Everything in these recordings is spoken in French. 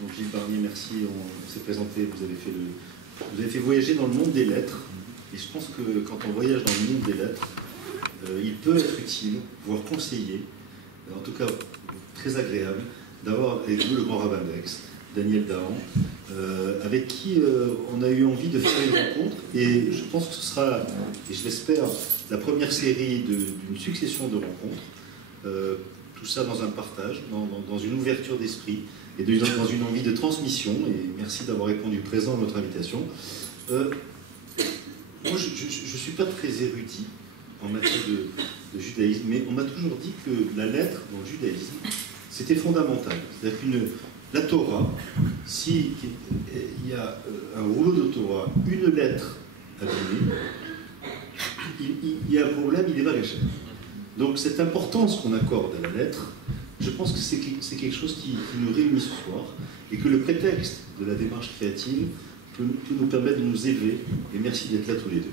Donc Gilles Barnier, merci, on s'est présenté, vous avez fait voyager dans le monde des lettres, et je pense que quand on voyage dans le monde des lettres, il peut être utile, voire conseillé, en tout cas très agréable, d'avoir avec vous le grand rabbin d'Aix, Daniel Dahan, avec qui on a eu envie de faire une rencontre, et je pense que ce sera, et je l'espère, la première série d'une succession de rencontres, tout ça dans un partage, dans une ouverture d'esprit, et dans une envie de transmission, et merci d'avoir répondu présent à notre invitation. Moi, je ne suis pas très érudit en matière de judaïsme, mais on m'a toujours dit que la lettre dans le judaïsme, c'était fondamental. C'est-à-dire que la Torah, s'il y a un rouleau de Torah, une lettre abîmée, il y a un problème, il est valéchère. Donc cette importance qu'on accorde à la lettre, je pense que c'est quelque chose qui nous réunit ce soir, et que le prétexte de la démarche créative peut nous permettre de nous élever, et merci d'être là tous les deux.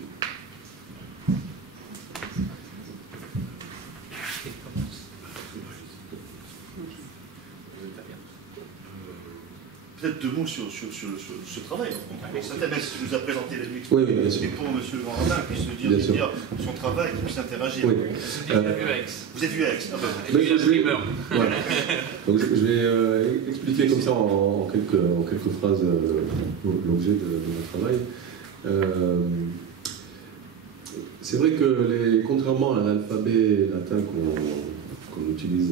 Peut-être deux mots sur ce travail. Saint-Amès nous a présenté la nuit. Oui, bien sûr. Et pour M. le Grand Rabbin, puisse dire son travail, qu'il puisse interagir. Oui. Vous êtes vu à Aix. Donc je vais expliquer comme ça en quelques phrases l'objet de mon travail. C'est vrai que contrairement à l'alphabet latin qu'on utilise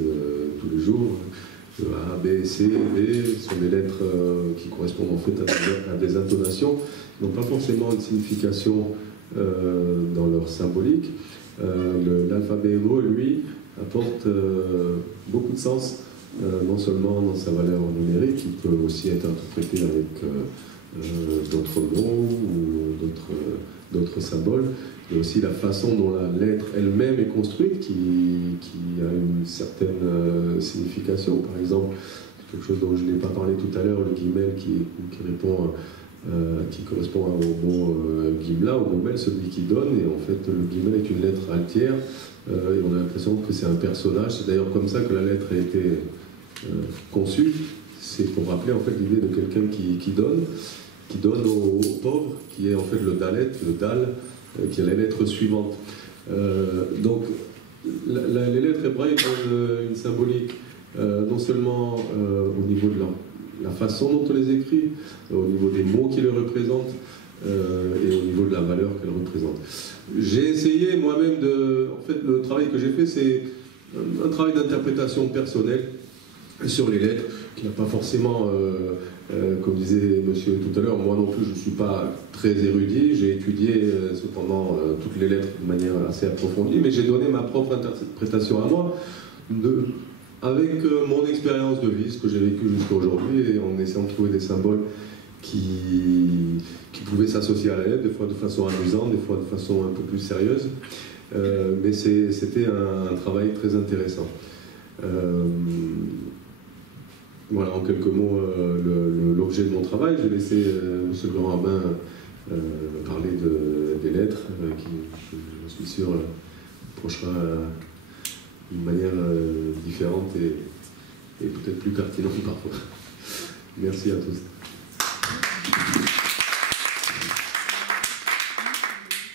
tous les jours, A, B, C, D sont des lettres qui correspondent en fait à des intonations, qui n'ont pas forcément une signification dans leur symbolique. L'alphabet hébreu, lui, apporte beaucoup de sens, non seulement dans sa valeur numérique, qui peut aussi être interprété avec d'autres mots ou d'autres symboles, mais aussi la façon dont la lettre elle-même est construite, qui a une certaine signification. Par exemple, quelque chose dont je n'ai pas parlé tout à l'heure, le guimel qui correspond au mot gimla, au gomel, celui qui donne, et en fait le guimel est une lettre altière, et on a l'impression que c'est un personnage. C'est d'ailleurs comme ça que la lettre a été conçue. C'est pour rappeler en fait l'idée de quelqu'un qui donne aux pauvres, qui est en fait le dalet, le dal, qui est la lettre suivante. Donc les lettres hébraïques ont une symbolique non seulement au niveau de la façon dont on les écrit, au niveau des mots qui les représentent, et au niveau de la valeur qu'elles représentent. J'ai essayé moi-même en fait, le travail que j'ai fait, c'est un travail d'interprétation personnelle sur les lettres, qui n'a pas forcément, comme disait monsieur tout à l'heure, moi non plus je ne suis pas très érudit, j'ai étudié cependant toutes les lettres de manière assez approfondie, mais j'ai donné ma propre interprétation à moi, avec mon expérience de vie, ce que j'ai vécu jusqu'à aujourd'hui, et en essayant de trouver des symboles qui pouvaient s'associer à la lettre, des fois de façon amusante, des fois de façon un peu plus sérieuse, mais c'était un travail très intéressant. Voilà, en quelques mots, l'objet de mon travail. Je vais laisser M. le Grand Rabbin parler des lettres, qui, je suis sûr, approchera d'une manière différente et peut-être plus pertinente parfois. Merci à tous.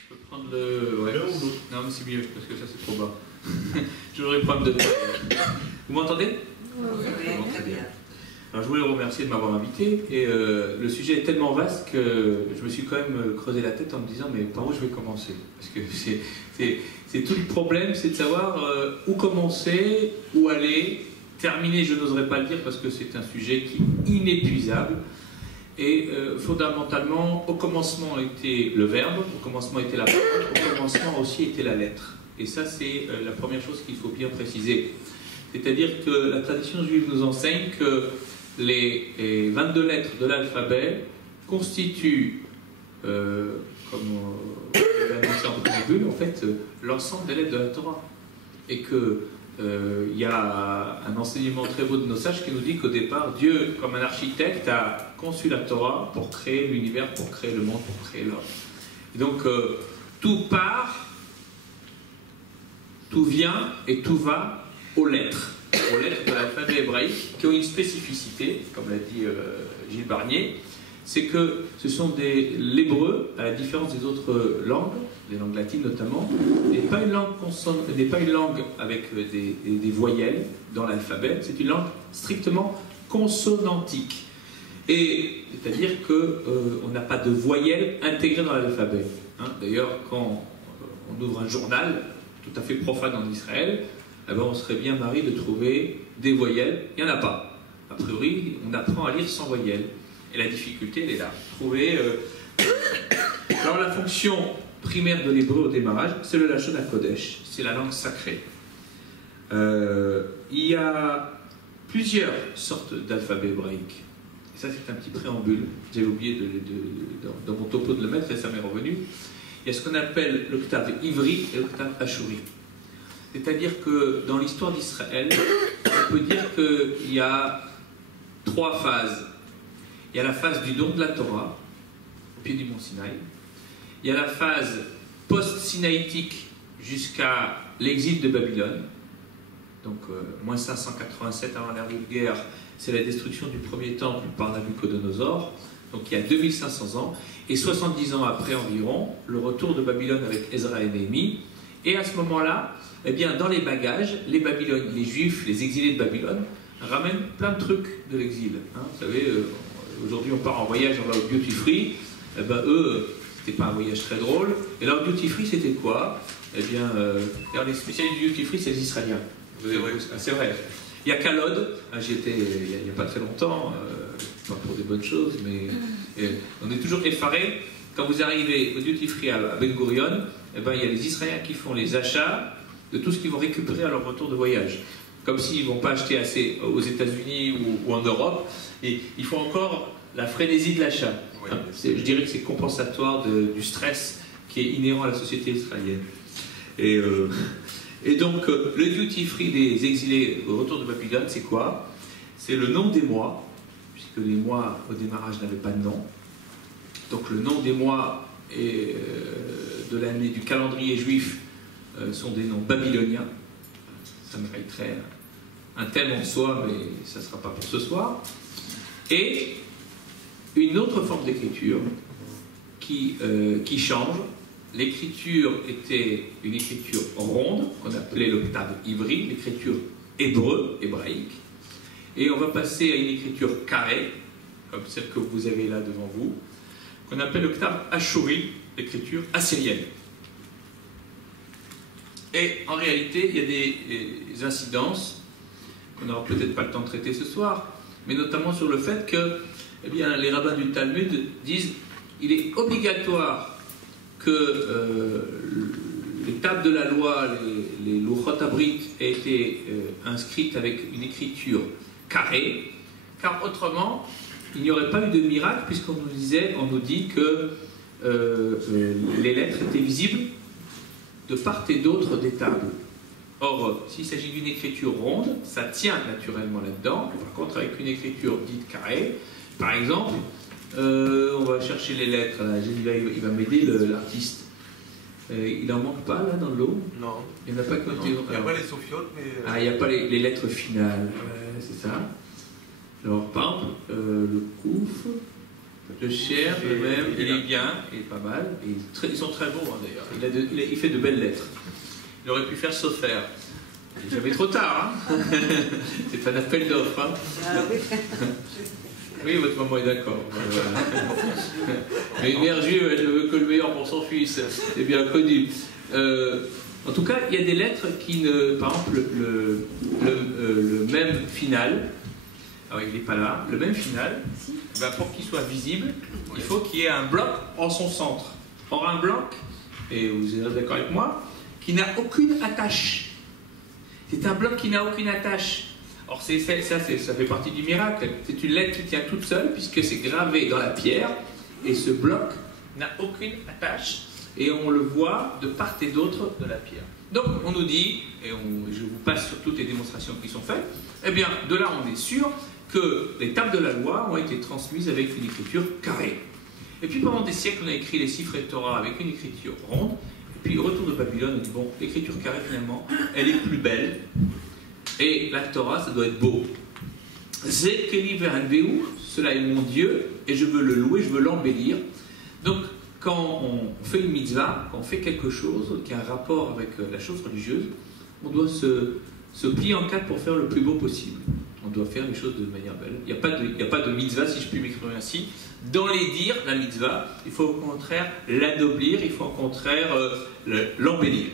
Je peux prendre le... Ouais. Non, mais c'est mieux, parce que ça c'est trop bas. Je voudrais prendre de... Vous m'entendez? Oui, très bien. Alors, je voulais vous remercier de m'avoir invité, et le sujet est tellement vaste que je me suis quand même creusé la tête en me disant mais par où je vais commencer? Parce que c'est tout le problème, c'est de savoir où commencer, où aller, terminer, je n'oserais pas le dire parce que c'est un sujet qui est inépuisable, et fondamentalement, au commencement était le verbe, au commencement était la parole, au commencement aussi était la lettre. Et ça c'est la première chose qu'il faut bien préciser. C'est-à-dire que la tradition juive nous enseigne que les 22 lettres de l'alphabet constituent, comme on l'a annoncé en préambule, en fait, l'ensemble des lettres de la Torah. Et qu'il y a un enseignement très beau de nos sages qui nous dit qu'au départ, Dieu, comme un architecte, a conçu la Torah pour créer l'univers, pour créer le monde, pour créer l'homme. Et donc, tout part, tout vient et tout va aux lettres de l'alphabet hébraïques qui ont une spécificité, comme l'a dit Gilles Barnier, c'est que ce sont l'hébreu, à la différence des autres langues, les langues latines notamment, n'est pas une langue avec des voyelles dans l'alphabet, c'est une langue strictement consonantique. Et c'est-à-dire qu'on n'a pas de voyelles intégrées dans l'alphabet. Hein. D'ailleurs, quand on ouvre un journal tout à fait profane en Israël, eh ben, on serait bien marre de trouver des voyelles. Il n'y en a pas. A priori, on apprend à lire sans voyelles. Et la difficulté, elle est là. Trouver. Alors, la fonction primaire de l'hébreu au démarrage, c'est le Lachon HaKodesh. C'est la langue sacrée. Il y a plusieurs sortes d'alphabets hébraïques. Et ça, c'est un petit préambule. J'avais oublié dans mon topo de le mettre et ça m'est revenu. Il y a ce qu'on appelle l'octave ivri et l'octave ashuri. C'est-à-dire que dans l'histoire d'Israël, on peut dire qu'il y a 3 phases. Il y a la phase du don de la Torah, au pied du mont Sinaï. Il y a la phase post-sinaïtique jusqu'à l'exil de Babylone. Donc, moins 587 avant l'ère de guerre, c'est la destruction du premier temple par Nabuchodonosor. Donc, il y a 2500 ans. Et 70 ans après environ, le retour de Babylone avec Ezra et Néhémie. Et à ce moment-là, eh bien, dans les bagages, les Juifs, les exilés de Babylone, ramènent plein de trucs de l'exil. Hein. Vous savez, aujourd'hui on part en voyage, on va au duty free. Eh ben, eux, c'était pas un voyage très drôle. Et leur duty free, c'était quoi? Eh bien, les spécialistes du duty free, c'est les Israéliens. C'est vrai. Il y a Kalod, j'y étais il n'y a pas très longtemps, pas pour des bonnes choses, mais on est toujours effaré. Quand vous arrivez au duty free à Ben Gurion, eh ben, il y a les Israéliens qui font les achats de tout ce qu'ils vont récupérer à leur retour de voyage. Comme s'ils ne vont pas acheter assez aux États-Unis ou en Europe, et ils font encore la frénésie de l'achat. Oui, hein, je dirais que c'est compensatoire du stress qui est inhérent à la société israélienne. Et donc, le duty free des exilés au retour de Babylone, c'est quoi? C'est le nom des mois, puisque les mois au démarrage n'avaient pas de nom. Donc, le nom des mois et de l'année du calendrier juif sont des noms babyloniens. Ça mériterait un thème en soi, mais ça ne sera pas pour ce soir. Et une autre forme d'écriture qui change. L'écriture était une écriture ronde, qu'on appelait l'octave ivri, l'écriture hébraïque. Et on va passer à une écriture carrée, comme celle que vous avez là devant vous, qu'on appelle l'octave ashuri, l'écriture assyrienne. Et en réalité, il y a des incidences qu'on n'aura peut-être pas le temps de traiter ce soir, mais notamment sur le fait que eh bien, les rabbins du Talmud disent qu'il est obligatoire que les tables de la loi, les Luchot Abrit, aient été inscrites avec une écriture carrée, car autrement, il n'y aurait pas eu de miracle, puisqu'on nous dit que les lettres étaient visibles de part et d'autre des tables. Or, s'il s'agit d'une écriture ronde, ça tient naturellement là-dedans. Par contre, avec une écriture dite carrée, par exemple, on va chercher les lettres. Là, il va m'aider, l'artiste. Il n'en manque pas, là, dans le lot? Non. Il n'y en a pas côté. Il n'y a pas les sophiotes, mais... Ah, il n'y a pas les lettres finales. Ouais, c'est ça. Alors, par exemple, le Kouf, le Cher, le même, il est bien, il est pas mal. Et ils sont très beaux, hein, d'ailleurs. Il fait de belles lettres. Il aurait pu faire Sofer. Il n'est jamais trop tard, hein. C'est un appel d'offres, hein. Ah oui. Oui, votre maman est d'accord. Mais une mère juive, elle ne veut que le meilleur pour son fils. C'est bien connu. En tout cas, il y a des lettres qui ne... Par exemple, le même final, alors il n'est pas là, le même final, ben pour qu'il soit visible, il faut qu'il y ait un bloc en son centre. Or, un bloc, et vous êtes d'accord avec moi, qui n'a aucune attache. C'est un bloc qui n'a aucune attache. Or, ça fait partie du miracle. C'est une lettre qui tient toute seule, puisque c'est gravé dans la pierre, et ce bloc n'a aucune attache, et on le voit de part et d'autre de la pierre. Donc, on nous dit, et je vous passe sur toutes les démonstrations qui sont faites, eh bien, de là, on est sûr que les tables de la loi ont été transmises avec une écriture carrée. Et puis, pendant des siècles, on a écrit les Sifrei Torah avec une écriture ronde, et puis, au retour de Babylone, on dit, bon, l'écriture carrée, finalement, elle est plus belle, et la Torah, ça doit être beau. Zekeli ve'anveu, cela est mon Dieu, et je veux le louer, je veux l'embellir. Donc, quand on fait une mitzvah, quand on fait quelque chose qui a un rapport avec la chose religieuse, on doit se plier en quatre pour faire le plus beau possible. On doit faire les choses de manière belle. Il n'y a pas de mitzvah, si je puis m'exprimer ainsi. Dans les dires, la mitzvah, il faut au contraire l'anoblir, il faut au contraire l'embellir.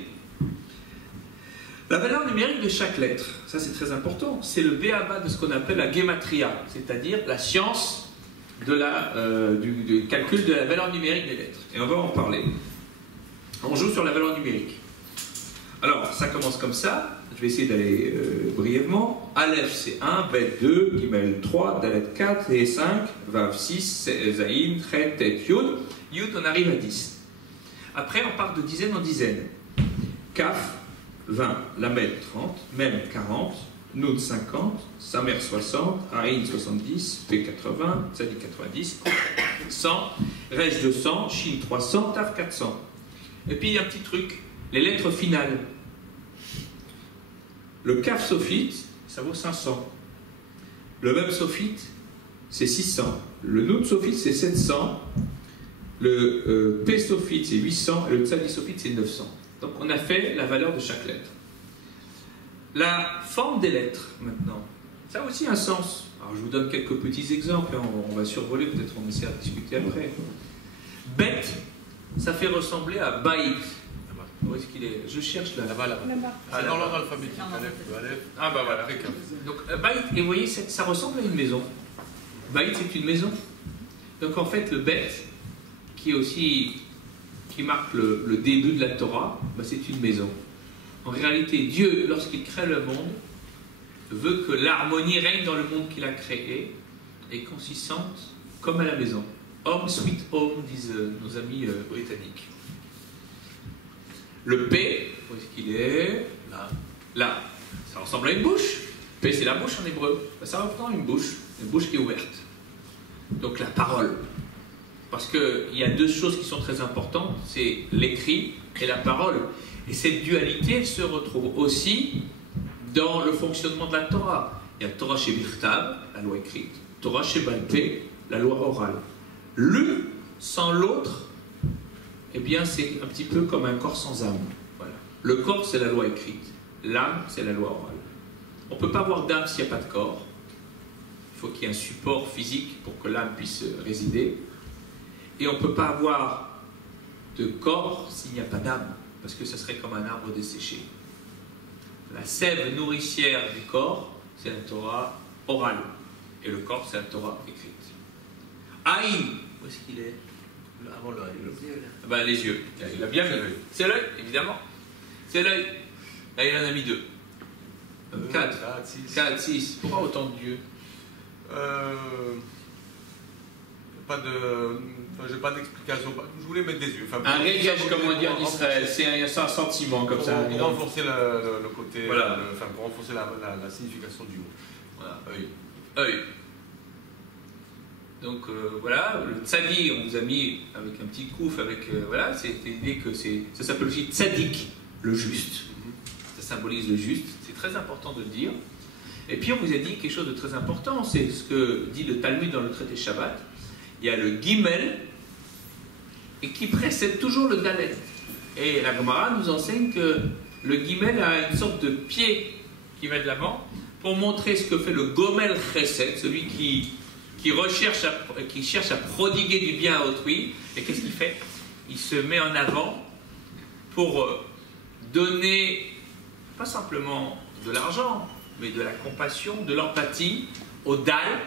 La valeur numérique de chaque lettre, ça c'est très important, c'est le béaba de ce qu'on appelle la gematria, c'est-à-dire la science du calcul de la valeur numérique des lettres. Et on va en parler. On joue sur la valeur numérique. Alors, ça commence comme ça. Je vais essayer d'aller brièvement. Aleph, c'est 1, Bet 2, Gimel 3, Dalet 4, et 5, Vav 6, Zaïn, Chet, Tet, Yud. Yud, on arrive à 10. Après, on part de dizaine en dizaine. Kaf, 20, Lamed 30, Mem 40, Nun 50, Samer 60, Aïn 70, P 80, Tzadik 90, 100, Rej 200, Shin 300, Taf 400. Et puis il y a un petit truc, les lettres finales. Le Kaf sophite, ça vaut 500. Le Mem sophite, c'est 600. Le Nun sophite, c'est 700. Le P sophite, c'est 800. Et le Tzadik sophite, c'est 900. Donc on a fait la valeur de chaque lettre. La forme des lettres, maintenant, ça a aussi un sens. Alors je vous donne quelques petits exemples, hein. On va survoler, peut-être on essaiera de discuter après. Bet, ça fait ressembler à Baït. Où est-ce qu'il est? Je cherche là. Là-bas, là-bas. Ah, dans l'ordre alphabétique. Ah bah voilà. Donc Baït, et vous voyez, ça ressemble à une maison. Baït, c'est une maison. Donc en fait, le Bet, qui marque le début de la Torah, bah, c'est une maison. En réalité, Dieu, lorsqu'il crée le monde, veut que l'harmonie règne dans le monde qu'il a créé et qu'on s'y sente comme à la maison. Home sweet home, disent nos amis britanniques. Le P, où est-ce qu'il est? Là. Ça ressemble à une bouche. P, c'est la bouche en hébreu. Ça représente une bouche qui est ouverte. Donc la parole. Parce qu'il y a deux choses qui sont très importantes, c'est l'écrit et la parole. Et cette dualité se retrouve aussi dans le fonctionnement de la Torah. Il y a Torah chez Birtav, la loi écrite, Torah chez Balpé, la loi orale. L'une sans l'autre, eh bien c'est un petit peu comme un corps sans âme. Voilà. Le corps, c'est la loi écrite. L'âme, c'est la loi orale. On ne peut pas avoir d'âme s'il n'y a pas de corps. Il faut qu'il y ait un support physique pour que l'âme puisse résider. Et on ne peut pas avoir de corps s'il n'y a pas d'âme, parce que ce serait comme un arbre desséché. La sève nourricière du corps, c'est la Torah orale. Et le corps, c'est la Torah écrite. Aïn, où est-ce qu'il est? Avant l'œil. Ben, les yeux. Il a bien mis. C'est l'œil, évidemment. C'est l'œil. Là, il en a mis 2. 4, 6. Pourquoi autant de dieux? J'ai pas d'explication. Je voulais mettre des yeux. Enfin, un régage, comme on dit en Israël, c'est un sentiment comme ça. Pour renforcer le côté, voilà. Pour renforcer la signification du mot. Voilà, œil. Donc voilà, le tzadi, on vous a mis avec un petit couf, voilà, c'est l'idée que ça s'appelle aussi tzadik, le juste. Ça symbolise le juste, c'est très important de le dire. Et puis on vous a dit quelque chose de très important, c'est ce que dit le Talmud dans le traité Shabbat. Il y a le Gimel, et qui précède toujours le Dalet. Et la Gemara nous enseigne que le Gimel a une sorte de pied qui va de l'avant pour montrer ce que fait le Gomel Chesed, celui qui cherche à prodiguer du bien à autrui. Et qu'est-ce qu'il fait? Il se met en avant pour donner pas simplement de l'argent, mais de la compassion, de l'empathie au Dal,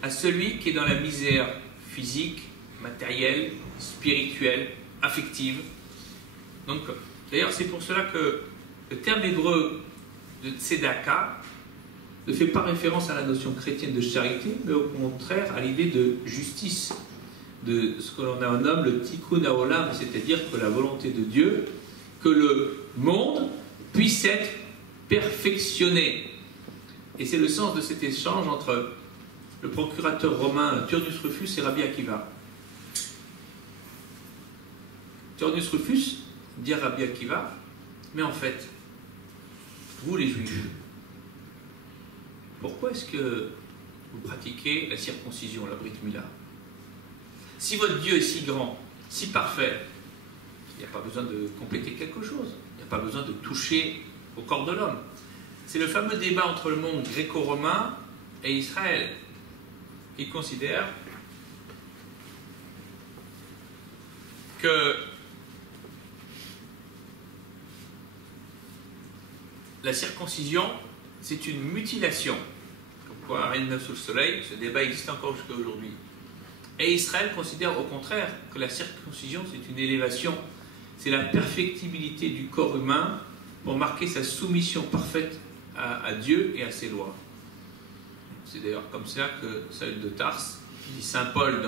à celui qui est dans la misère physique, matérielle, spirituelle, affective. Donc, d'ailleurs, c'est pour cela que le terme hébreu de tzedaka ne fait pas référence à la notion chrétienne de charité, mais au contraire à l'idée de justice, de ce que l'on nomme le tikkun haolam, c'est-à-dire que la volonté de Dieu, que le monde puisse être perfectionné. Et c'est le sens de cet échange entre le procurateur romain Turnus Rufus et Rabbi Akiva. Turnus Rufus dit à Rabbi Akiva, mais en fait, vous les Juifs, pourquoi est-ce que vous pratiquez la circoncision, la Brit Mila? Si votre Dieu est si grand, si parfait, il n'y a pas besoin de compléter quelque chose. Il n'y a pas besoin de toucher au corps de l'homme. C'est le fameux débat entre le monde gréco-romain et Israël. Ils considèrent que la circoncision, c'est une mutilation. Comme quoi, rien de neuf sous le soleil, ce débat existe encore jusqu'à aujourd'hui. Et Israël considère au contraire que la circoncision, c'est une élévation, c'est la perfectibilité du corps humain pour marquer sa soumission parfaite à Dieu et à ses lois. C'est d'ailleurs comme ça que Saül de Tarse, qui dit Saint Paul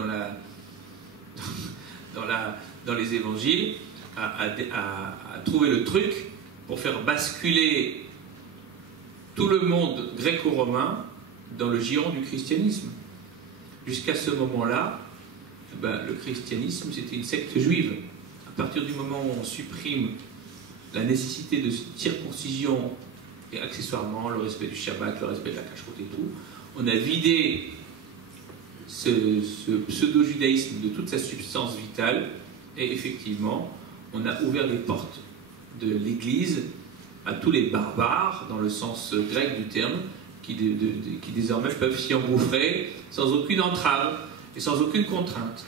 dans les évangiles, a trouvé le truc pour faire basculer tout le monde gréco-romain dans le giron du christianisme. Jusqu'à ce moment-là, le christianisme, c'était une secte juive. À partir du moment où on supprime la nécessité de circoncision et accessoirement le respect du Shabbat, le respect de la cacheroute et tout, on a vidé ce pseudo-judaïsme de toute sa substance vitale et effectivement, on a ouvert les portes de l'Église à tous les barbares, dans le sens grec du terme, qui désormais peuvent s'y engouffrer sans aucune entrave et sans aucune contrainte.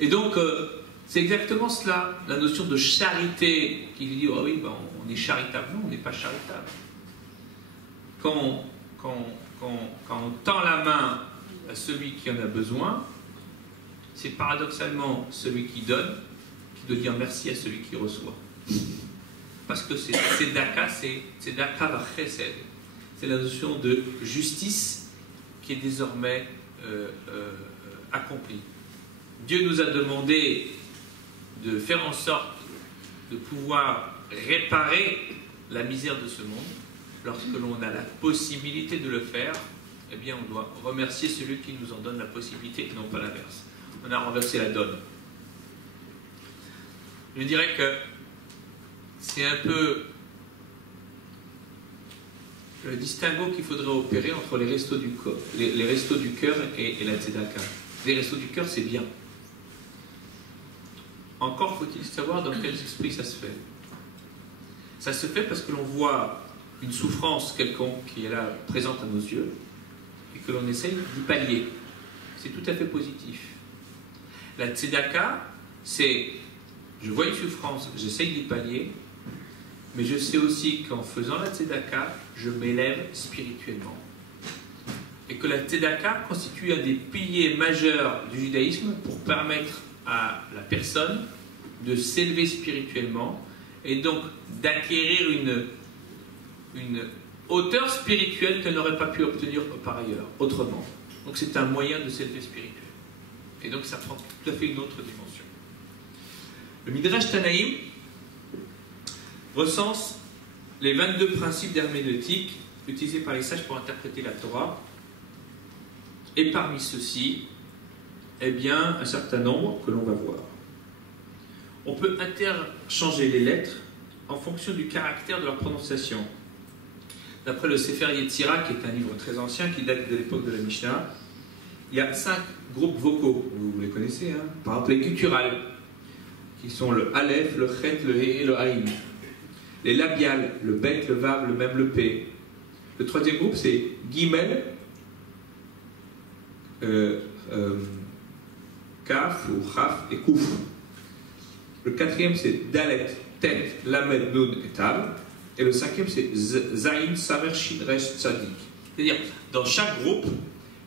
Et donc, c'est exactement cela, la notion de charité, qui dit oh oui, on est charitable. Non, on n'est pas charitable. Quand on tend la main à celui qui en a besoin, c'est paradoxalement celui qui donne qui doit dire merci à celui qui reçoit. Parce que c'est Tzedaka, c'est Tzedaka va chesed. C'est la notion de justice qui est désormais accomplie. Dieu nous a demandé de faire en sorte de pouvoir réparer la misère de ce monde. Lorsque l'on a la possibilité de le faire, eh bien on doit remercier celui qui nous en donne la possibilité et non pas l'inverse. On a renversé la donne. Je dirais que c'est un peu le distinguo qu'il faudrait opérer entre les restos du cœur et la tzedaka. Les restos du cœur, c'est bien. Encore faut-il savoir dans quel esprit ça se fait. Ça se fait parce que l'on voit une souffrance quelconque qui est là, présente à nos yeux, et que l'on essaye d'y pallier. C'est tout à fait positif. La tzedaka, c'est je vois une souffrance, j'essaye d'y pallier, mais je sais aussi qu'en faisant la tzedaka, je m'élève spirituellement. Et que la tzedaka constitue un des piliers majeurs du judaïsme pour permettre à la personne de s'élever spirituellement et donc d'acquérir une hauteur spirituelle qu'elle n'aurait pas pu obtenir par ailleurs, autrement. Donc c'est un moyen de s'élever spirituel. Et donc ça prend tout à fait une autre dimension. Le Midrash Tanaïm recense les 22 principes d'herméneutique utilisés par les sages pour interpréter la Torah. Et parmi ceux-ci, eh bien, un certain nombre que l'on va voir. On peut interchanger les lettres en fonction du caractère de leur prononciation. D'après le Sefer Yetzira, qui est un livre très ancien, qui date de l'époque de la Mishnah, il y a 5 groupes vocaux, vous les connaissez, hein, par exemple les gutturales, qui sont le Aleph, le Chet, le He et le Haïm. Les labiales, le Bet, le Vav, le Mem, le P. Le troisième groupe, c'est Gimel, Kaf ou Chaf et Kouf. Le quatrième, c'est Dalet, Tet, Lamed, Nun et Tav. Et le cinquième, c'est Zayin, Samer, Shin, Resh, Tzadik. C'est-à-dire, dans chaque groupe,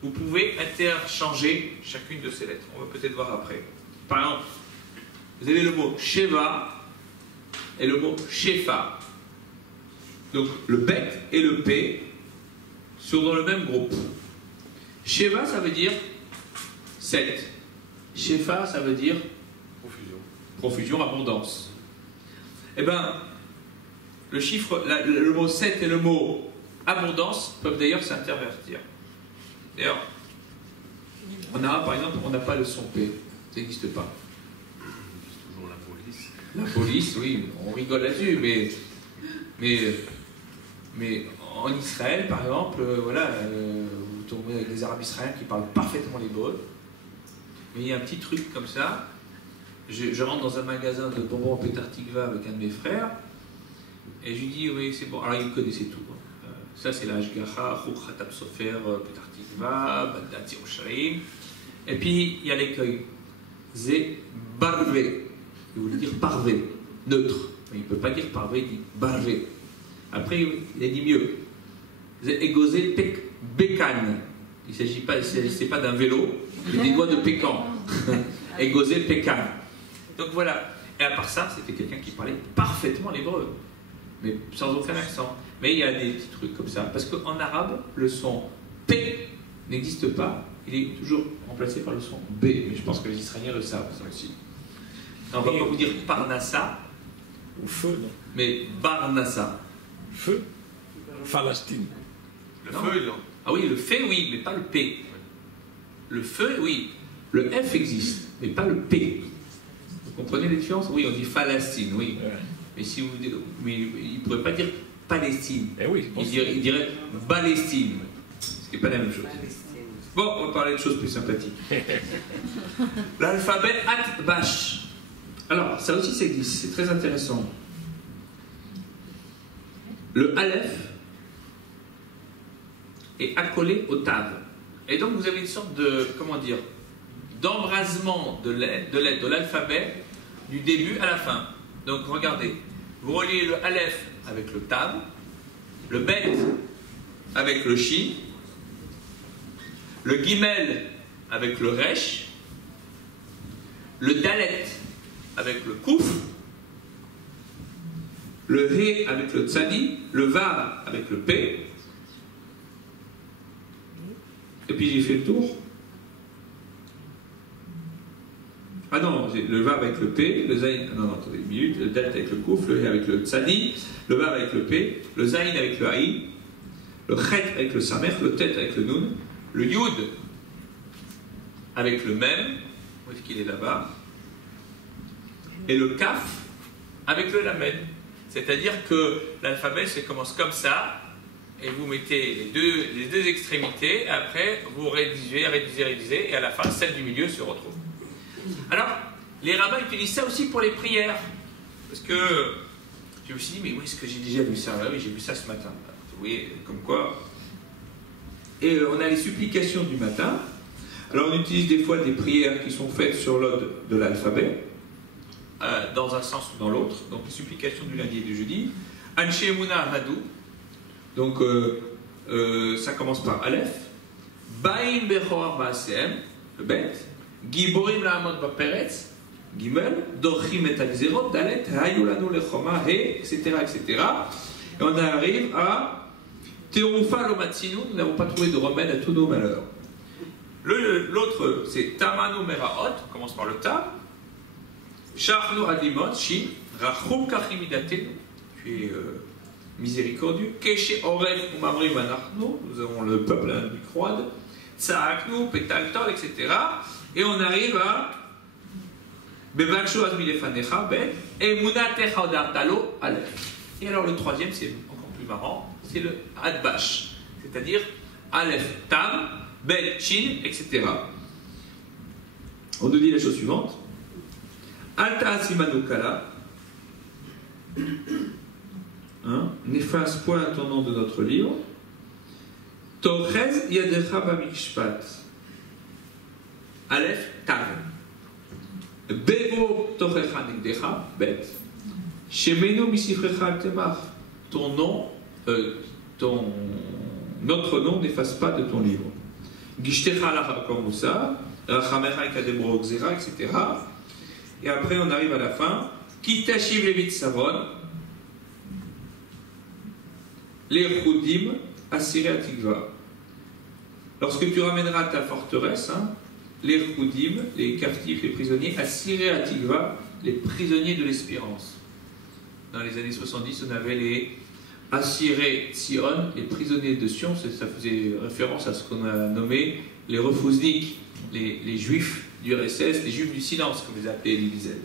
vous pouvez interchanger chacune de ces lettres. On va peut-être voir après. Par exemple, vous avez le mot Sheva et le mot Shefa. Donc, le Bet et le P sont dans le même groupe. Sheva, ça veut dire 7. Shefa, ça veut dire profusion, abondance. Eh bien, le mot 7 et le mot abondance peuvent d'ailleurs s'intervertir. D'ailleurs, en arabe, par exemple, on n'a pas le son P. Ça n'existe pas. C'est toujours la police. La police, oui, on rigole là-dessus, mais en Israël, par exemple, voilà, vous tombez avec des Arabes israéliens qui parlent parfaitement l'hébreu. Mais il y a un petit truc comme ça. Je rentre dans un magasin de bonbons à Petar Tikva avec un de mes frères. Et je lui dis, oui, c'est bon. Alors, il connaissait tout. Ça, c'est la Hashgacha, Chuk Khatab Sofer, Petar Tikva, Badat Yerushalayim. Et puis, il y a l'écueil. Zé Barvé. Il voulait dire parvé, neutre. Mais il ne peut pas dire parvé, il dit barvé. Après, il a dit mieux. Zé Egozé Bécan. Il ne s'agissait pas d'un vélo, mais des doigts de pécan. Egozé Pécan. Donc voilà. Et à part ça, c'était quelqu'un qui parlait parfaitement l'hébreu, mais sans aucun accent. Mais il y a des petits trucs comme ça. Parce qu'en arabe, le son P n'existe pas. Il est toujours remplacé par le son B. Mais je pense que les Israéliens le savent, ça aussi. On ne va pas vous dire Parnassa. Ou feu, non? Mais Barnassa. Feu? Palestine. Le Non. feu, non. Ah oui, le fait, oui, mais pas le P. Le feu, oui. Le F existe, mais pas le P. Vous comprenez la différence? Oui, on dit Palestine, oui. Ouais. Mais si vous dites, mais il ne pourrait pas dire Palestine. Eh oui, Il dirait Palestine. Ce qui n'est pas la même chose. Bon, on va parler de choses plus sympathiques. L'alphabet Atbash. Alors, ça aussi, ça existe. C'est très intéressant. Le Aleph est accolé au Tav. Et donc, vous avez une sorte de, comment dire, d'embrasement de lettres de l'alphabet du début à la fin. Donc, regardez. Vous reliez le Aleph avec le Tav, le Bet avec le Shin, le Gimel avec le Resh, le Dalet avec le Kouf, le He avec le Tzadi, le Vav avec le P, et puis j'ai fait le tour. Ah non, le Vav avec le P, le Zayin, non, attendez une minute, le Dalet avec le Kouf, le He avec le Tzadi, le Vav avec le P, le Zayin avec le Haïn, le Chet avec le Samer, le Tet avec le Nun, le Yud avec le Mem, où est-ce qu'il est là-bas, et le Kaf avec le Lamed. C'est-à-dire que l'alphabet se commence comme ça, et vous mettez les deux extrémités, et après vous rédigez, et à la fin, celle du milieu se retrouve. Alors, les rabbins utilisent ça aussi pour les prières, parce que je me suis dit, mais où est-ce que j'ai déjà vu ça? Ah oui, j'ai vu ça ce matin. Vous voyez, comme quoi. Et on a les supplications du matin. Alors on utilise des fois des prières qui sont faites sur l'ordre de l'alphabet, dans un sens ou dans l'autre. Donc les supplications du lundi et du jeudi. Anshe Emuna Hadou. Donc ça commence par Aleph. Baim Bechor Ba'asem, le Bet. Giborim La'amod Ba'peretz, Gimel. Dorchim et Agzerot, Dalet, Hayulanu Lechoma, He, etc., etc. Et on arrive à Terufa Lomatsinu, nous n'avons pas trouvé de remède à tous nos malheurs. L'autre, c'est Tamanu Meraot, on commence par le Ta. Shachnu Adimot, Shin, Rachum Kachimidatenu, tu es miséricordieux. Keshe Oref Umamrim Anachnu, nous avons le peuple du Croade. Tsaaknu, Petaltol, etc. Et on arrive à Bebakshu Azmilefanecha, Ben, Emunatecha Odartalo, Aleph. Et alors le troisième, c'est encore plus marrant, c'est le Adbash, c'est-à-dire Aleph, Tam, Bet, Shin, etc. On nous dit la chose suivante. Alta Simanukala, n'efface point ton nom de notre livre. Torchez Yadecha Bamikshpat. Aleph, Tam. Bevo Tochecha Negdecha, Bet. Shemeno Misifrecha Altemach. Ton nom, notre nom n'efface pas de ton livre. Gishtecha Lachakomusa, Rachamecha Ikadebro Xera, etc. Et après on arrive à la fin. Kitashiv Levit Savon, les Choudim, Asiré Atikva. Lorsque tu ramèneras ta forteresse, les Choudim, les captifs, les prisonniers, Asiré Atikva, les prisonniers de l'espérance. Dans les années 70, on avait les Asiré Sion, les prisonniers de Sion, ça faisait référence à ce qu'on a nommé les refouzniks, les juifs du RSS, les juifs du silence, comme les appelait Elie Wiesel.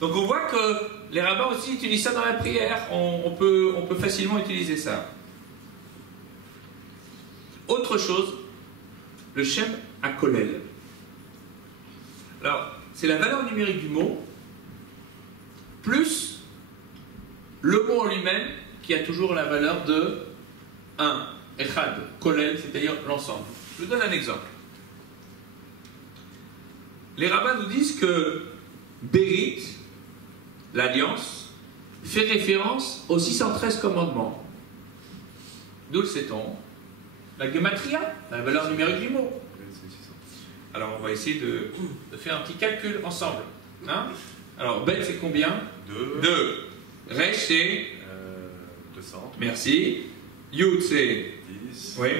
Donc on voit que les rabbins aussi utilisent ça dans la prière, on peut facilement utiliser ça. autre chose, le Shem HaKolel. Alors, c'est la valeur numérique du mot, plus le mot en lui-même, qui a toujours la valeur de 1, Echad, Kolel, c'est-à-dire l'ensemble. Je vous donne un exemple. Les rabbins nous disent que Bérit, l'alliance, fait référence aux 613 commandements. D'où le sait-on? La gematria, la valeur numérique du mot. Alors on va essayer de faire un petit calcul ensemble. Hein? Alors Bet c'est combien? 2. Resh c'est 200. Merci. Yud c'est 10. oui.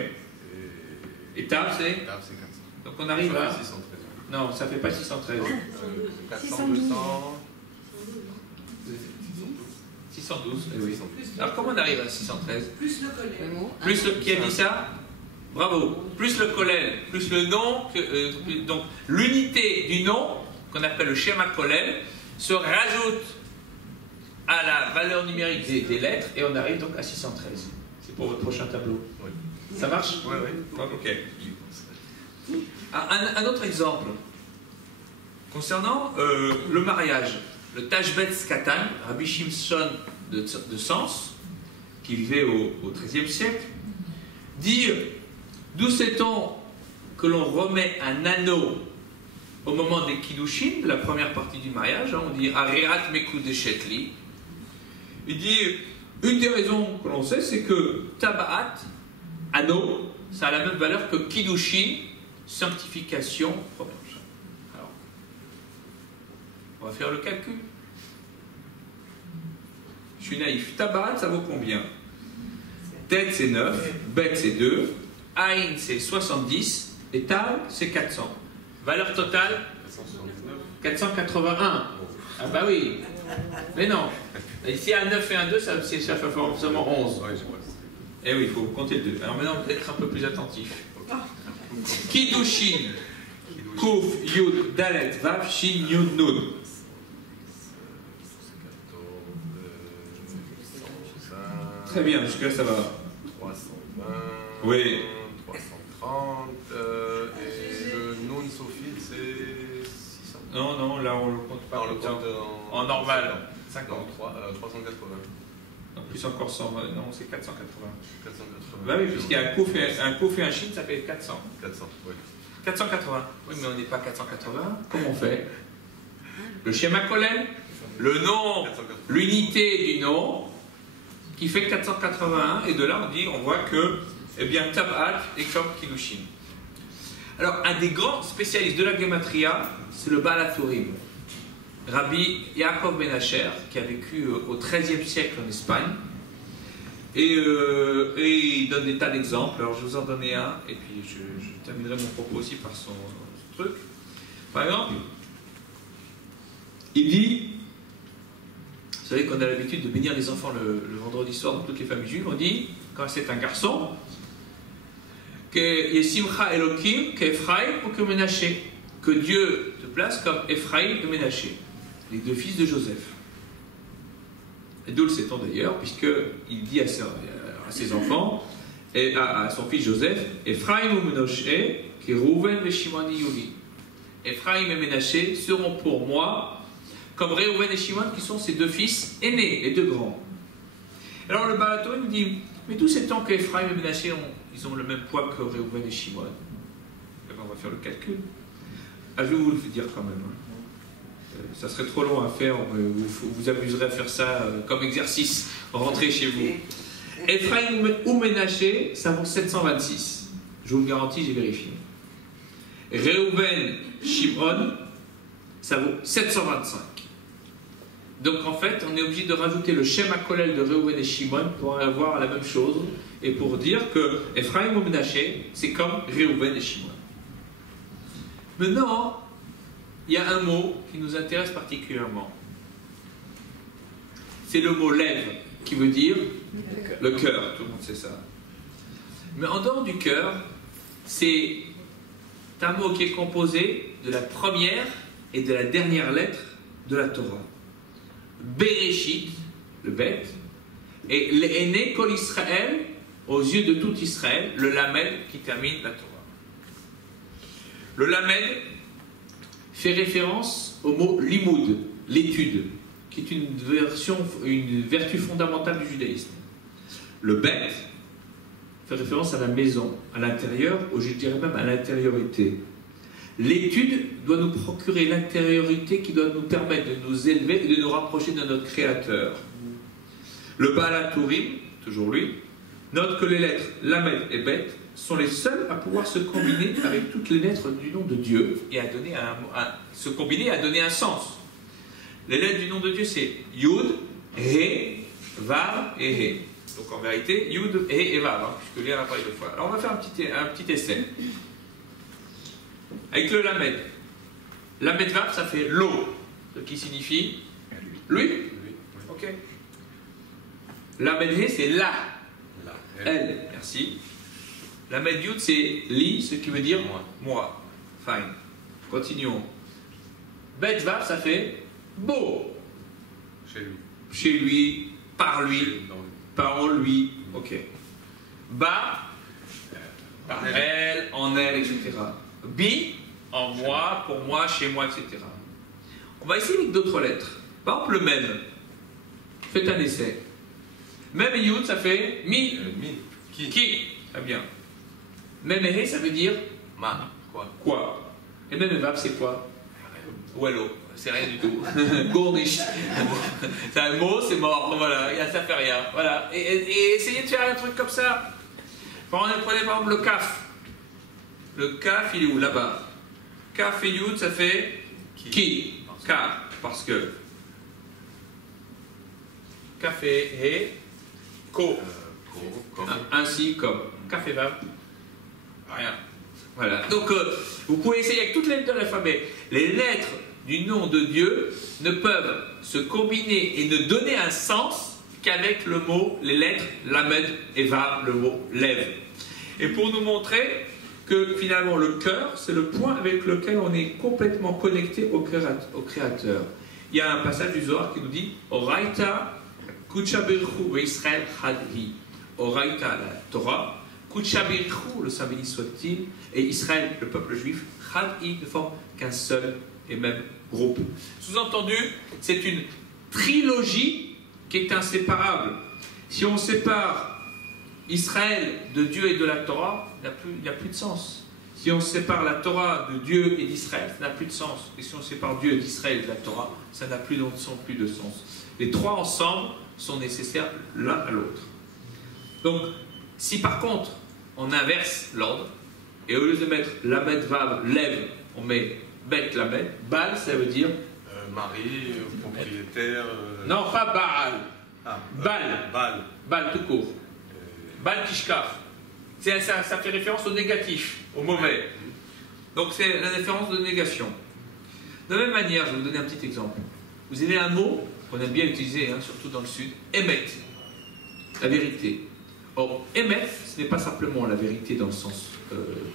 Et Tav c'est? Tav c'est 400. Donc on arrive à 613. non, ça fait pas 613. 400, 200. 612. Eh oui. Alors comment on arrive à 613? Plus le collègue. Plus le, qui a dit ça? Bravo. Plus le kolel, plus le nom, donc l'unité du nom, qu'on appelle le schéma kolel, se rajoute à la valeur numérique des lettres et on arrive donc à 613. C'est pour votre prochain tableau. Oui. Ça marche? Oui, oui. Ok. Un autre exemple concernant le mariage. Le Tashbetz Katan, Rabbi Shimshon de Sens, qui vivait au XIIIe siècle, dit d'où sait-on que l'on remet un anneau au moment des Kiddushin, la première partie du mariage, hein, on dit Areat Mekudeshetli. Il dit une des raisons que l'on sait, c'est que Tabaat, anneau, ça a la même valeur que Kiddushin, sanctification. Alors, on va faire le calcul. Je suis naïf. Tabaat, ça vaut combien? Tête, c'est 9. Bet, c'est 2. Aïn, c'est 70. Et Tal, c'est 400. Valeur totale 481. Ah bah oui. Mais non. Ici, un 9 et un 2, ça fait forcément 11. Eh oui, il faut compter le 2. Alors maintenant, on va être un peu plus attentif. Kiddushin, Kouf, Yud, Dalet, Vav, Shin, Yud, Nun. Très bien, jusque-là ça va. 320. Oui. 330. Et le non Sophie, c'est 600. Non, non, là on le compte pas. On le compte en normal. 50. 380. Non, plus encore 100. Non, c'est 480. 480. Bah oui, puisqu'il y a un Kouf et un Shin, ça fait 400. 400, oui. 480. Oui, mais on n'est pas 480. Comment on fait? Le schéma Kolel, le nom, l'unité du nom, qui fait 481, et de là on dit, on voit que, eh bien, Tabat est comme Kiddushin. Alors, un des grands spécialistes de la gematria, c'est le Baal HaTurim, Rabbi Yaakov Ben Asher, qui a vécu au XIIIe siècle en Espagne, et il donne des tas d'exemples. Alors, je vais vous en donner un, et puis je terminerai mon propos aussi par son truc. Par exemple, il dit, vous savez qu'on a l'habitude de bénir les enfants le vendredi soir dans toutes les familles juives, on dit, quand c'est un garçon, que Yesimcha Elohim, qu'Ephraïm ou que Ménaché, que Dieu te place comme Ephraïm et Ménaché, les deux fils de Joseph. Et d'où le sait-on d'ailleurs, puisqu'il dit à ses enfants, et à son fils Joseph, Ephraïm ou Ménaché, que Rouven et Shimon et Yuli. Ephraïm et Ménaché seront pour moi comme Réhouven et Shimon, qui sont ses deux fils aînés, les deux grands. Alors le Baal HaTurim nous dit, mais d'où sait-on qu'Ephraïm et Ménaché ils ont le même poids que Réhouven et Shimon? Et bien, on va faire le calcul. Ah, je vais vous le dire quand même. Ça serait trop long à faire, vous amuserez à faire ça comme exercice. Rentrez chez vous. Ephraïm ou Ménaché, ça vaut 726. Je vous le garantis, j'ai vérifié. Réhouven, Shimon, ça vaut 725. Donc en fait, on est obligé de rajouter le schéma Kolel de Réhouven et Shimon pour avoir la même chose et pour dire que Ephraïm ou Ménaché, c'est comme Réhouven et Shimon. Maintenant, il y a un mot qui nous intéresse particulièrement. C'est le mot lève, qui veut dire le cœur. Tout le monde sait ça. Mais en dehors du cœur, c'est un mot qui est composé de la première et de la dernière lettre de la Torah. Bereshit, le bête, et l'Ené Kol Israël, aux yeux de tout Israël, le Lamed qui termine la Torah. Le Lamed fait référence au mot limoud, l'étude, qui est une vertu fondamentale du judaïsme. Le Bet fait référence à la maison, à l'intérieur, ou je dirais même à l'intériorité. L'étude doit nous procurer l'intériorité qui doit nous permettre de nous élever et de nous rapprocher de notre Créateur. Le Baal HaTurim, toujours lui, note que les lettres Lamed et Bet sont les seules à pouvoir se combiner avec toutes les lettres du nom de Dieu et à donner se combiner et à donner un sens. Les lettres du nom de Dieu, c'est Yud, He, Vav et He. Donc en vérité, Yud, He et Vav, puisque Léa apparaît deux fois. Alors on va faire un petit essai. Avec le Lamed. Lamed Vav, ça fait l'eau, ce qui signifie lui. Ok. Lamed He, c'est la. Elle, merci. Lamed Yud, c'est li, ce qui veut dire moi. Fine. Continuons. Bet Vav, ça fait beau. Chez lui. Chez lui, par lui, par en lui. Ok. Ba, par elle, en elle, etc. Bi, en moi, pour moi, chez moi, etc. On va essayer avec d'autres lettres. Par exemple, le même. Faites un essai. Même et Yud, ça fait mi. Qui. Très bien. Même et He, ça veut dire quoi. Et même et Vav, c'est quoi? Wello. C'est rien du tout. Gournish. C'est un mot, c'est mort. Voilà, ça fait rien. Voilà. Et essayez de faire un truc comme ça. Prenez par exemple le Kaf. Le Kaf, il est où? Là-bas. Kaf et Yud, ça fait qui. Kaf. Parce que Kaf et He, ko. Ainsi comme. Kaf et Vav. Rien. Voilà. Donc, vous pouvez essayer avec toutes les lettres de l'alphabet. Les lettres du nom de Dieu ne peuvent se combiner et ne donner un sens qu'avec le mot, les lettres Lamed et Vav, le mot lève. Et pour nous montrer que finalement le cœur, c'est le point avec lequel on est complètement connecté au Créateur. Il y a un passage du Zohar qui nous dit Oraita Kuchabirchu Israël Hadhi. Oraita, la Torah. Kuchabirchu, le Saint béni soit-il, et Israël, le peuple juif, Hadhi, ne forment qu'un seul et même groupe. Sous-entendu, c'est une trilogie qui est inséparable. Si on sépare Israël de Dieu et de la Torah, il n'y a plus de sens. Si on sépare la Torah de Dieu et d'Israël, ça n'a plus de sens. Et si on sépare Dieu d'Israël et de la Torah, ça n'a plus de sens. Les trois ensemble sont nécessaires l'un à l'autre. Donc, si par contre, on inverse l'ordre, et au lieu de mettre Lamed Vav, lève, on met Bet Lamed, Baal, ça veut dire mari, propriétaire. Non, pas Baal. Baal. Baal tout court. Baal Tishkaf. Ça fait référence au négatif, au mauvais. Donc c'est la référence de négation. De la même manière, je vais vous donner un petit exemple. Vous avez un mot qu'on aime bien utiliser, surtout dans le sud, Emet, la vérité. Or, Emet, ce n'est pas simplement la vérité dans le sens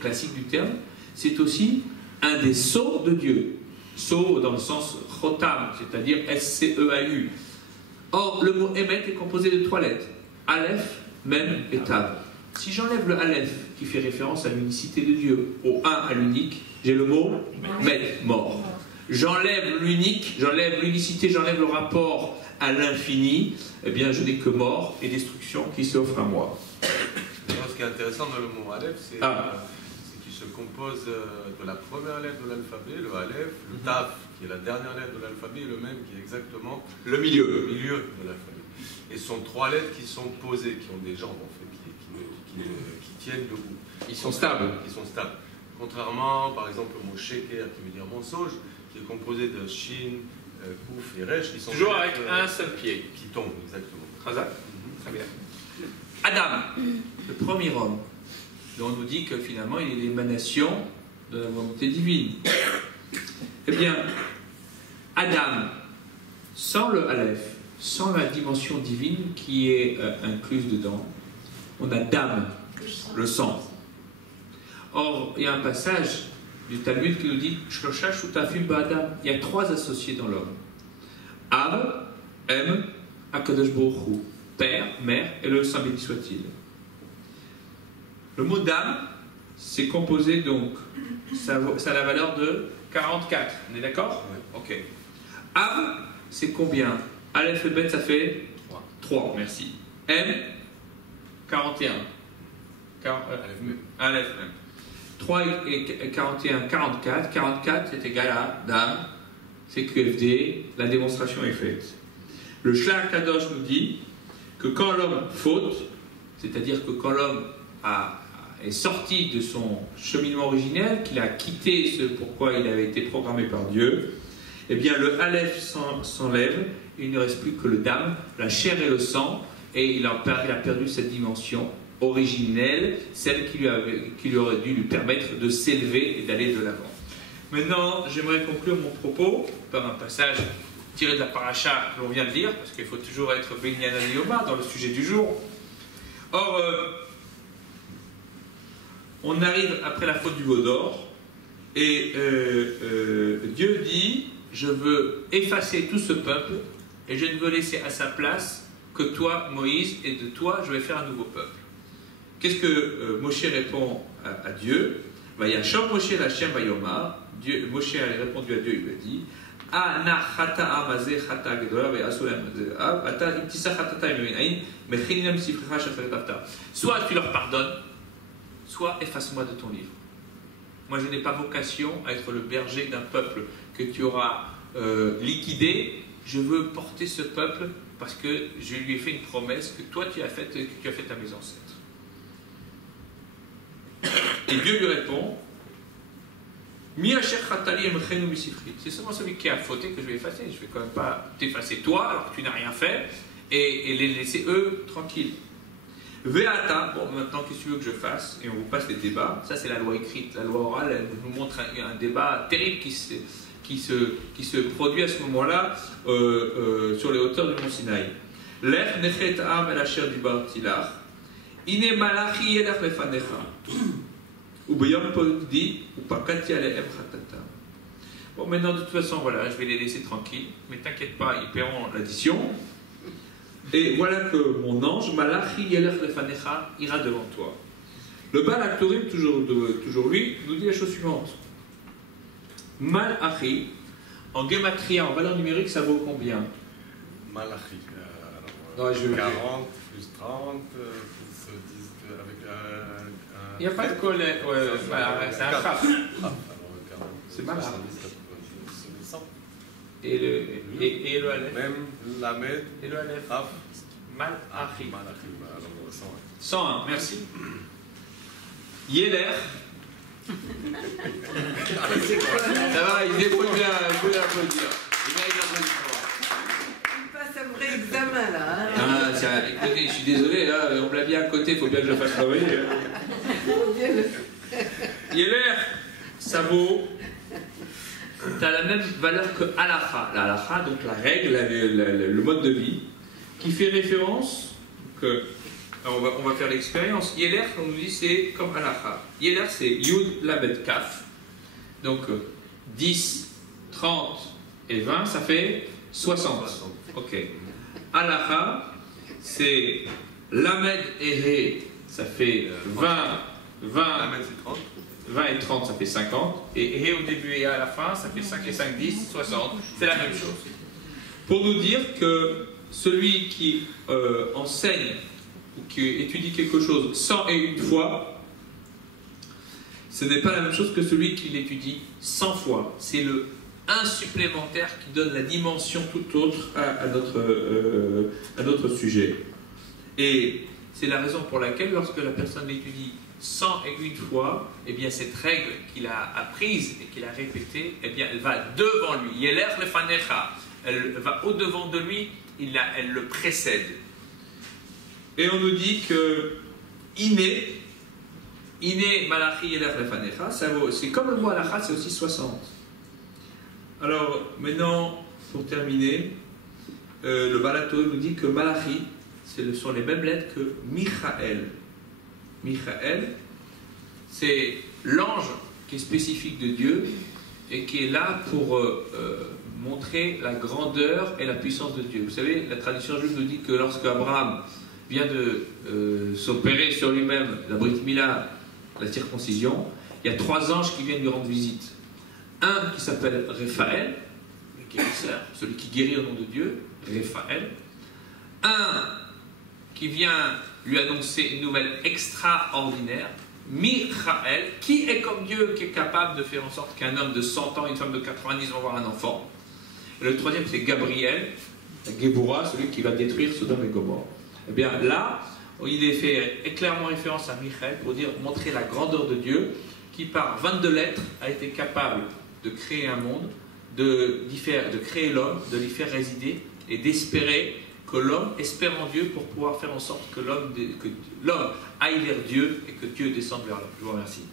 classique du terme, c'est aussi un des sceaux de Dieu. Sceau dans le sens chotam, c'est-à-dire S-C-E-A-U. Or, le mot Emet est composé de trois lettres. Aleph, Mem et Tav. Si j'enlève le Aleph, qui fait référence à l'unicité de Dieu, au 1 à l'unique, j'ai le mot Met, mort. J'enlève l'unique, j'enlève l'unicité, j'enlève le rapport à l'infini, eh bien je n'ai que mort et destruction qui s'offrent à moi. Ce qui est intéressant dans le mot Aleph, c'est qu'il se compose de la première lettre de l'alphabet, le Aleph, le Tav, qui est la dernière lettre de l'alphabet, et le même qui est exactement le milieu de l'alphabet. Et ce sont trois lettres qui sont posées, qui ont des jambes en fait, qui tiennent debout. Ils sont stables. Contrairement, par exemple, au mot Sheker, qui veut dire mensonge, qui est composé de Shin, Kouf et Resh, qui sont toujours avec un seul pied. Qui tombent, exactement. Très bien. Adam, le premier homme, dont on nous dit que finalement il est l'émanation de la volonté divine. Eh bien, Adam, sans le Aleph, sans la dimension divine qui est incluse dedans, on a Dam, le sang. Or, il y a un passage du Talmud qui nous dit Shlosha Shutafim Ba'adam. Il y a trois associés dans l'homme. Av, Em, Akadosh Baruch Hu. Père, mère et le Saint béni soit-il. Le mot dam, c'est composé donc, ça a la valeur de 44. On est d'accord? Ok. Av, c'est combien? Aleph et Bet, ça fait 3, merci. M, 41. Aleph même. 3 et 41, 44. 44, c'est égal à dam, c'est QFD, la démonstration est faite. Le Shlach Kadosh nous dit que quand l'homme faute, c'est-à-dire que quand l'homme est sorti de son cheminement originel, qu'il a quitté ce pourquoi il avait été programmé par Dieu, eh bien le Aleph s'enlève, et il ne reste plus que le Dam, la chair et le sang, et il a perdu cette dimension originelle, celle qui lui aurait dû lui permettre de s'élever et d'aller de l'avant. Maintenant, j'aimerais conclure mon propos par un passage tiré de la paracha que l'on vient de lire, parce qu'il faut toujours être Binyan Aliyoma dans le sujet du jour. Or, on arrive après la faute du veau d'or, et Dieu dit, je veux effacer tout ce peuple, et je ne veux laisser à sa place que toi, Moïse, et de toi, je vais faire un nouveau peuple. Qu'est-ce que Moshe répond à Dieu? Vayachor Moshe Lachem Vayomar. Moshe a répondu à Dieu, il lui a dit, soit tu leur pardonnes, soit efface-moi de ton livre. Moi, je n'ai pas vocation à être le berger d'un peuple que tu auras liquidé. Je veux porter ce peuple parce que je lui ai fait une promesse que toi tu as faite à mes ancêtres. Et Dieu lui répond, c'est seulement celui qui a fauté que je vais effacer. Je ne vais quand même pas t'effacer toi alors que tu n'as rien fait et les laisser eux tranquilles. Veata, bon maintenant qu'est-ce que tu veux que je fasse? Et on vous passe les débats. Ça c'est la loi écrite. La loi orale, elle nous montre un débat terrible qui se produit à ce moment-là sur les hauteurs du mont Sinaï. Lech nechet am el asher dibar tilach. Ine malachi yelech lefanecha. Bon, maintenant, de toute façon, voilà, je vais les laisser tranquilles, mais t'inquiète pas, ils paieront l'addition. Et voilà que mon ange, Malachi Yelech Lefanecha, ira devant toi. Le Baal HaKturim, toujours lui, nous dit la chose suivante. Malachi, en gematria, en valeur numérique, ça vaut combien? Malachi. 40 plus 30, plus 10, avec il n'y a pas de collet, c'est un chaf. C'est mal. Et le Aleph. Même Lamed. Et le Aleph. Malachi. 101. 101, merci. Yeler. Ça va, il débrouille bien, il peut l'applaudir. Il mérite l'applaudissement. Il passe un vrai examen là. Hein. Ah, écoutez, je suis désolé, là, on me l'a mis à côté, il faut bien que je le fasse travailler. Yeler, ça vaut. Tu as la même valeur que halakha. La halakha, donc la règle, le mode de vie, qui fait référence que. Alors on va faire l'expérience. Yeler, on nous dit, c'est comme halakha. Yeler, c'est Yud, Lamed, Kaf. Donc 10, 30 et 20, ça fait 60. Ok. Halakha, c'est Lamed et He, ça fait 20. Lamed, c'est 30. 20 et 30, ça fait 50. Et au début et à la fin, ça fait 5 et 5, 10, 60. C'est la même chose. Pour nous dire que celui qui enseigne ou qui étudie quelque chose 101 fois, ce n'est pas la même chose que celui qui l'étudie 100 fois. C'est le 1 supplémentaire qui donne la dimension tout autre à notre sujet. Et c'est la raison pour laquelle, lorsque la personne l'étudie 101 fois, eh bien cette règle qu'il a apprise et qu'il a répétée, eh bien elle va devant lui. Yeler lefanecha, elle va au-devant de lui, elle le précède. Et on nous dit que Iné malachi yeler lefanecha, c'est comme le mot halakha, c'est aussi 60. Alors maintenant, pour terminer, le Baal HaTurim nous dit que malachi, ce sont les mêmes lettres que Michael. Michael, c'est l'ange qui est spécifique de Dieu et qui est là pour montrer la grandeur et la puissance de Dieu. Vous savez, la tradition juive nous dit que lorsque Abraham vient de s'opérer sur lui-même la Brit Mila, la circoncision. Il y a 3 anges qui viennent lui rendre visite. Un qui s'appelle Raphaël, le guérisseur, celui qui guérit au nom de Dieu, Raphaël. Un qui vient lui annoncer une nouvelle extraordinaire, Michael, qui est comme Dieu, qui est capable de faire en sorte qu'un homme de 100 ans, une femme de 90 vont avoir un enfant. Et le troisième, c'est Gabriel, Géboura, celui qui va détruire Sodome et Gomorrhe. Eh bien là, il est fait clairement référence à Michael pour montrer la grandeur de Dieu, qui par 22 lettres a été capable de créer un monde, de créer l'homme, de l'y faire résider et d'espérer que l'homme espère en Dieu pour pouvoir faire en sorte que l'homme aille vers Dieu et que Dieu descende vers l'homme. Je vous remercie.